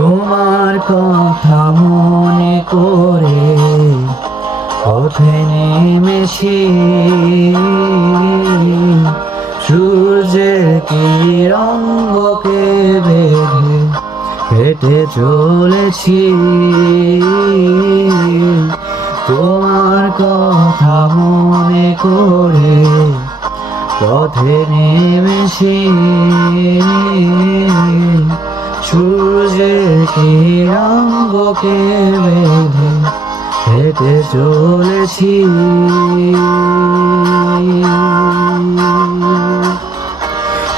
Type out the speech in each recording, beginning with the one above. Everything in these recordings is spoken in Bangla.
তোমার কথা মনে করে পথে নেমেছি, সূর্যের কিরণকে বেঁধে হেঁটে চলেছি। তোমার কথা মনে করে পথে নেমেছি, সূর্যের কিরণকে বেঁধে হেঁটে চলেছি।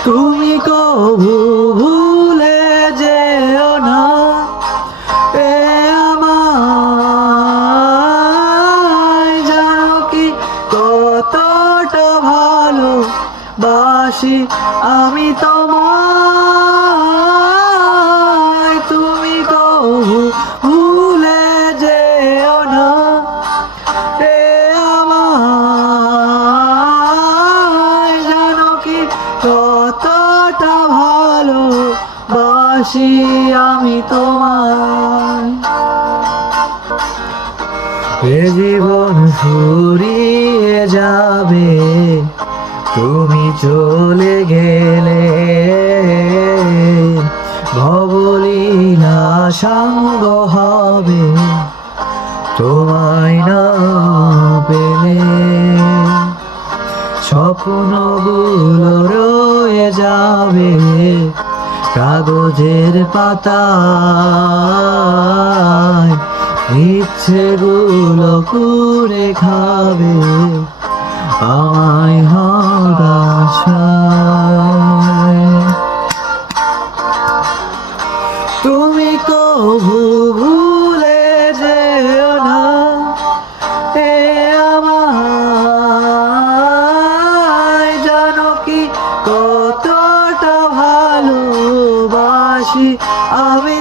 তুমি কবু ভুলে যেও না এ আমায়, জানো কি কতটা ভালোবাসি আমি তোমায়। তুমি কবু ভুলে যেও না এ আমায়, জানো কি কতটা ভালোবাসি আমি তোমায়। এ জীবন ফুরিয়ে যাবে তুমি চলে গেলে, ভবলীলা সাঙ্গ হবে তোমায় না পেলে। স্বপ্নগুলো রয়ে যাবে কাগজের পাতায়, ইচ্ছেগুলো কুড়ে খাবে আমায় হতাশায়। তুমি কবু ভুলে যেও না এ আমায়, জানো কি কতটা ভালোবাসি আমি